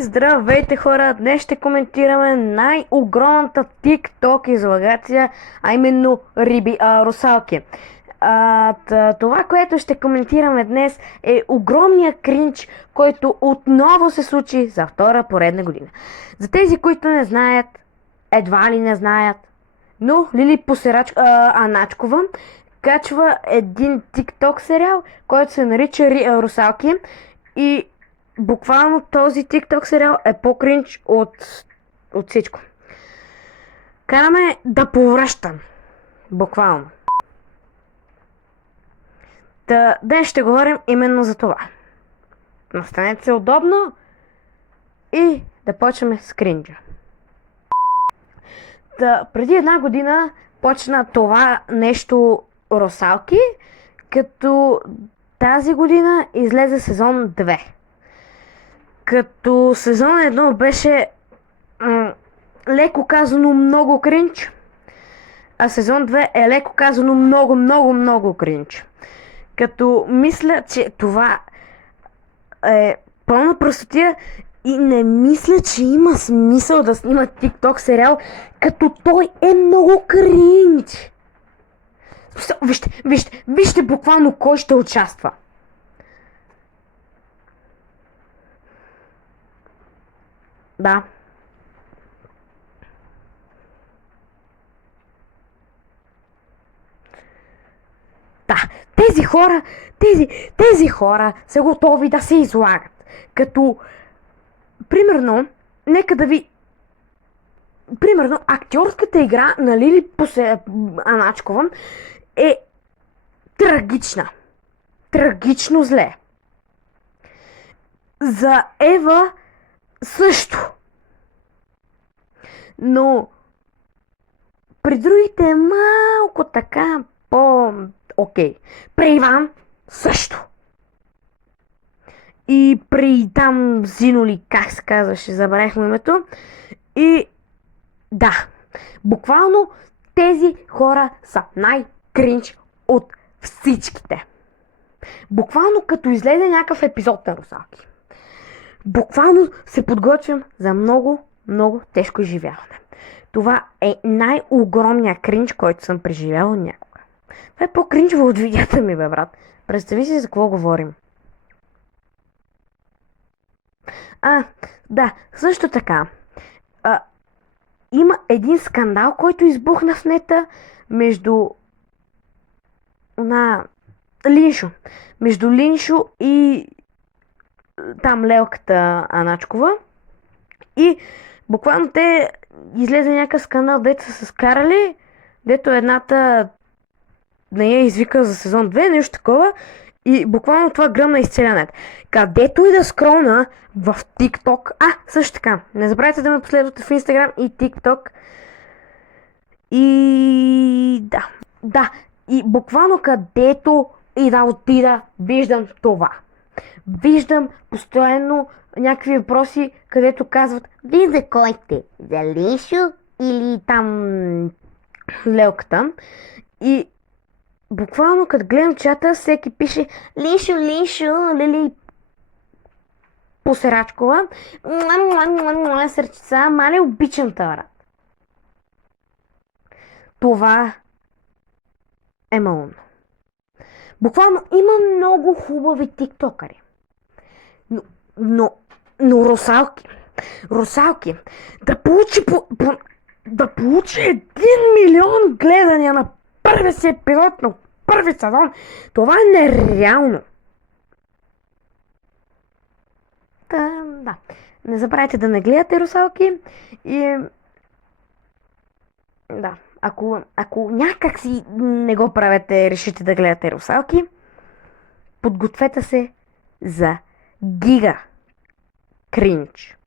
Здравейте хора! Днес ще коментираме най-огромната TikTok излагация, а именно русалки. Това, което ще коментираме днес е огромния кринч, който отново се случи за втора поредна година. За тези, които не знаят, едва ли не знаят, но Лили Аначкова качва един TikTok сериал, който се нарича Русалки, и буквално този TikTok сериал е по-кринч от всичко. Караме да повръщам. Буквално. Днес ще говорим именно за това. Настанете се удобно и да почнем с кринджа. Преди една година почна това нещо Русалки, като тази година излезе сезон 2. Като сезон 1 беше леко казано много кринч, а сезон 2 е леко казано много кринч. Като мисля, че това е пълна простотия и не мисля, че има смисъл да снима TikTok сериал, като той е много кринч. Вижте буквално кой ще участва. Да. Тези хора са готови да се излагат. Като, примерно, Примерно, актьорската игра на Лили Аначкова е трагична. Трагично зле. За Ева също. Но при другите е малко така окей. При Иван също. И при там Зиноли, как се казваше, забравихме името. И да, буквално тези хора са най-кринч от всичките. Буквално като излезе някакъв епизод на Русалки. Буквално се подготвям за много тежко изживяване. Това е най-огромният кринч, който съм преживяла някога. Това е по-кринчово от видеята ми, бе, брат. Представи си за какво говорим. Да, също така. Има един скандал, който избухна в нета между Линшо. Между Линшо и там Лелката Аначкова. И буквално те излезе някакъв скандал, дето са се скарали, дето едната не я извика за сезон 2, нещо такова. И буквално това гръмна из целия нет. Където и да скролна в TikTok. Също така, не забравяйте да ме последвате в Instagram и TikTok. И да. И буквално където и да отида, виждам това. Виждам постоянно някакви въпроси, където казват: вие за кой сте? За Лишо или там Лелката? И буквално като гледам чата, всеки пише: Лишо, Лили Посерачкова, сърчица, мале обичам това, брат. Това е малумно. Буквално има много хубави тиктокъри. Но Русалки да получи 1 милион гледания на първи си епизод на първи сезон, това е нереално. Да. Не забравяйте да не гледате Русалки и да, ако някак си не го правите, решите да гледате Русалки, подгответе се за гига кринч.